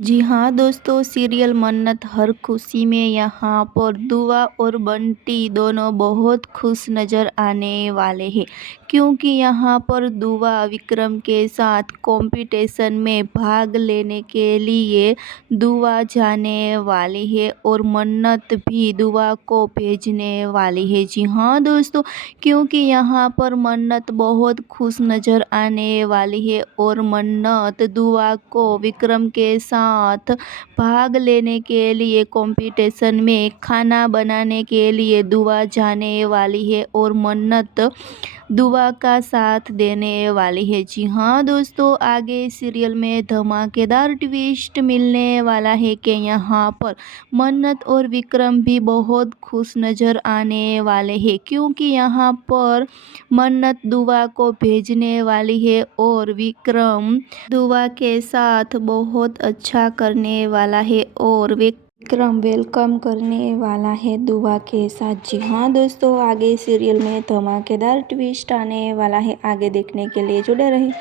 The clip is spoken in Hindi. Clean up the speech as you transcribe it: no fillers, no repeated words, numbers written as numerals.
जी हाँ दोस्तों, सीरियल मन्नत हर खुशी में यहाँ पर दुआ और बंटी दोनों बहुत खुश नज़र आने वाले हैं, क्योंकि यहाँ पर दुआ विक्रम के साथ कंपटीशन में भाग लेने के लिए दुआ जाने वाली है और मन्नत भी दुआ को भेजने वाली है। जी हाँ दोस्तों, क्योंकि यहाँ पर मन्नत बहुत खुश नज़र आने वाली है और मन्नत दुआ को विक्रम के साथ भाग लेने के लिए कंपटीशन में खाना बनाने के लिए दुआ जाने वाली है और मन्नत दुआ का साथ देने वाली है। जी हाँ दोस्तों, आगे सीरियल में धमाकेदार ट्विस्ट मिलने वाला है कि यहाँ पर मन्नत और विक्रम भी बहुत खुश नज़र आने वाले हैं, क्योंकि यहाँ पर मन्नत दुआ को भेजने वाली है और विक्रम दुआ के साथ बहुत अच्छा करने वाला है और विक्रम वेलकम करने वाला है दुआ के साथ। जी हाँ दोस्तों, आगे सीरियल में धमाकेदार ट्विस्ट आने वाला है। आगे देखने के लिए जुड़े रहें।